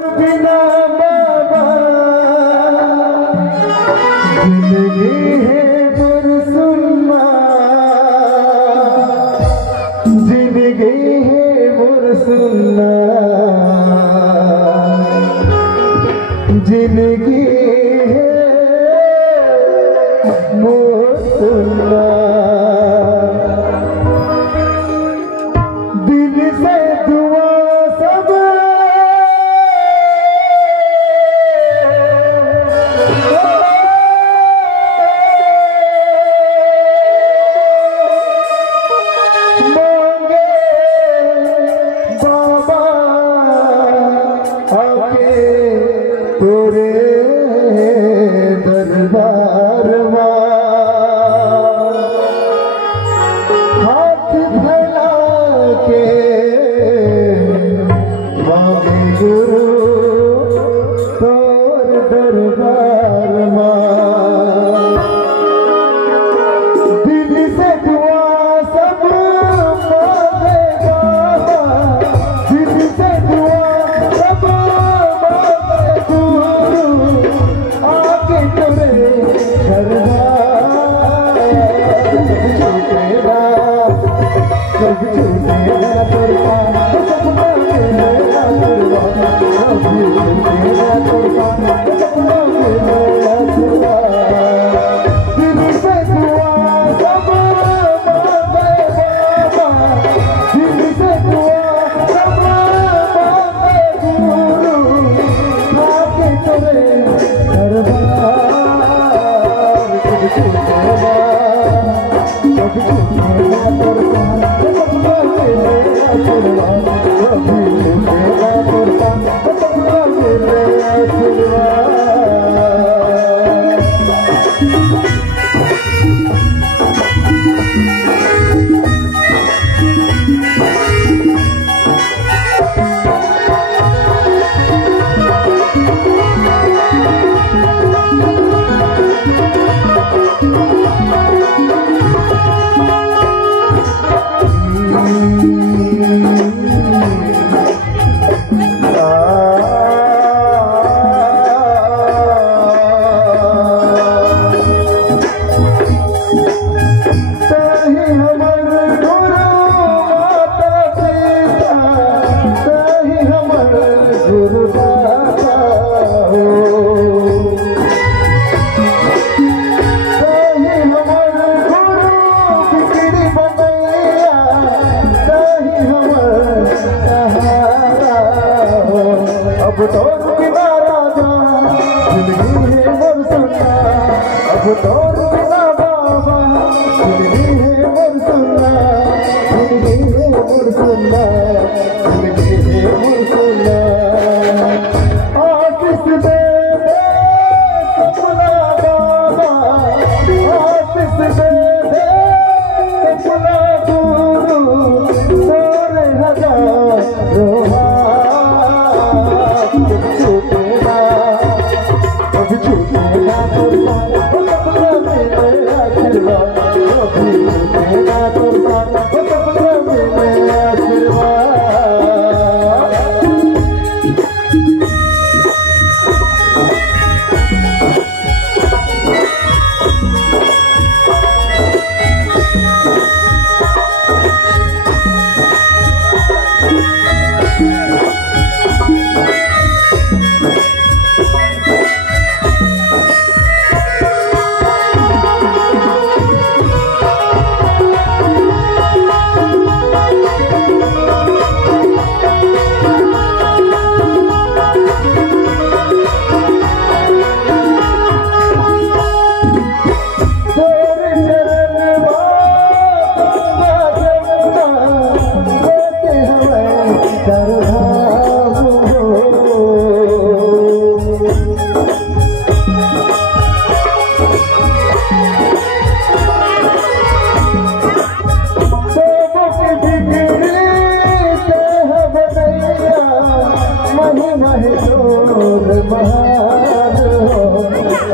बिना बाबा जिंदगी है मुरसुल्ला, जिंदगी है मुरसुल्ला, जिंदगी है मुरसुल्ला। दिल से दुआ सब मांगे बाबा आके तेरे दरबार में हाथ फैला के मांगे गुरु तोर दरबार में। दिल से दुआ सब मांगे बाबा, दिल से दुआ सब मांगे गुरु आके तेरे दरबार। सब छूटेगा तुरका, सब मांगेगा तुरका, सब छूटेगा तुरका, सब मांगेगा तुरका। दिल से दुआ सब मांगे बाबा, दिल से दुआ सब मांगे गुरु आके तेरे दरबार। सब छूटेगा, सब छूटेगा तुरका, सब मांगेगा तुरका, सब छूटेगा तुरका, सब मांगेगा तुरका। अब तोर बिना राजा जिंदगी है मुरसुल्ला, अब तोर बिना बाबा जिंदगी है मुरसुल्ला, जिंदगी है मुरसुल्ला, जिंदगी है मुरसुल्ला। आशीष दे दे सपना बाबा, आशीष दे दे सपना गुरु तोरे हजारों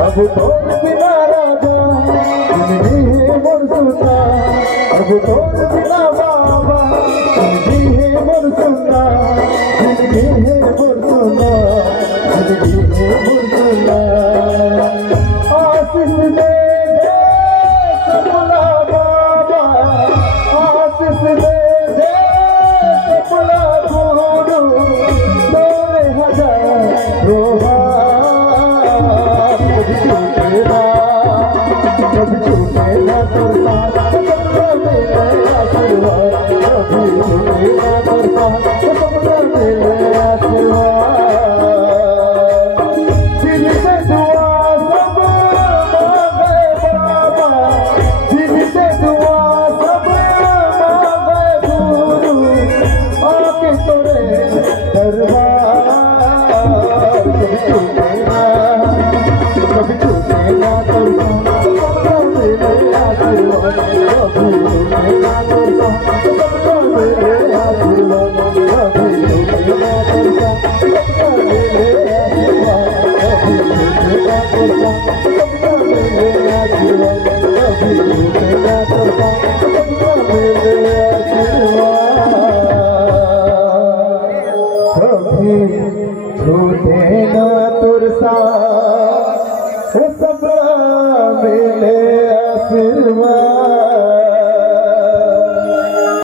अब तोर बिना राजा जिंदगी है मुरसुल्ला, अब तोर बिना बाबा जिंदगी है मुरसुल्ला, जिंदगी है मुरसुल्ला। सबका मिले आशीर्वाद, कभी टूटे ना तोड़ता, सबका मिले आशीर्वाद, कभी टूटे ना तुरसा, सबका मिले आशीर्वाद।